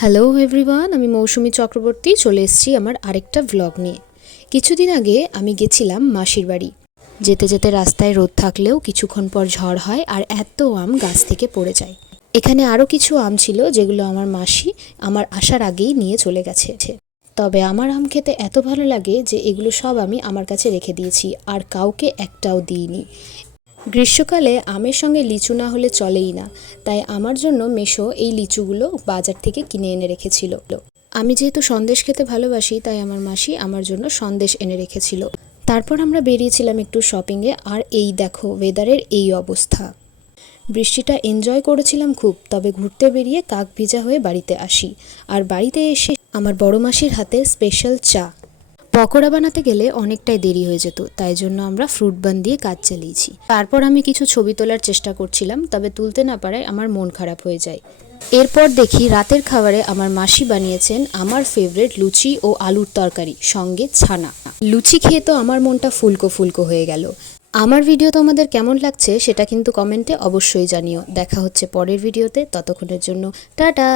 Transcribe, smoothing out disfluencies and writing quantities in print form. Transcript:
Hello everyone, আমি মৌসুমী চক্রবর্তী চলে এসেছি আমার আরেকটা ভ্লগ নিয়ে। কিছুদিন আগে আমি গেছিলাম মাসির বাড়ি। যেতে যেতে রাস্তায় রোদ থাকলেও কিছুক্ষণ পর ঝড় হয় আর এত আম গাছ থেকে পড়ে যায়। এখানে আরও কিছু আম ছিল যেগুলো আমার মাসি আমার আসার আগেই নিয়ে চলে গেছে। তবে আমার আম খেতে এত ভালো লাগে যে এগুলো সব আমি আমার কাছে রেখে দিয়েছি আর কাউকে একটাও দিইনি। গ্রীষ্মকালে আমের সঙ্গে লিচু না হলে চলেই না, তাই আমার জন্য মেশো এই লিচুগুলো বাজার থেকে কিনে এনে রেখেছিল। আমি যেহেতু সন্দেশ খেতে ভালোবাসি তাই আমার মাসি আমার জন্য সন্দেশ এনে রেখেছিল। তারপর আমরা বেরিয়েছিলাম একটু শপিংয়ে, আর এই দেখো ওয়েদারের এই অবস্থা। বৃষ্টিটা এনজয় করেছিলাম খুব, তবে ঘুরতে বেরিয়ে কাক ভিজা হয়ে বাড়িতে আসি। আর বাড়িতে এসে আমার বড় মাসির হাতে স্পেশাল চা। পকোড়া বানাতে গেলে অনেকটাই দেরি হয়ে যেত, তাই জন্য আমরা ফ্রুট বান দিয়ে কাজ চালিয়েছি। তারপর আমি কিছু ছবি তোলার চেষ্টা করছিলাম, তবে তুলতে না পারায় আমার মন খারাপ হয়ে যায়। এরপর দেখি রাতের খাবারে আমার মাসি বানিয়েছেন আমার ফেভারিট লুচি ও আলুর তরকারি সঙ্গে ছানা। লুচি খেয়ে তো আমার মনটা ফুলকো ফুলকো হয়ে গেল। আমার ভিডিও তোমাদের কেমন লাগছে সেটা কিন্তু কমেন্টে অবশ্যই জানিও। দেখা হচ্ছে পরের ভিডিওতে, ততক্ষণের জন্য টাটা।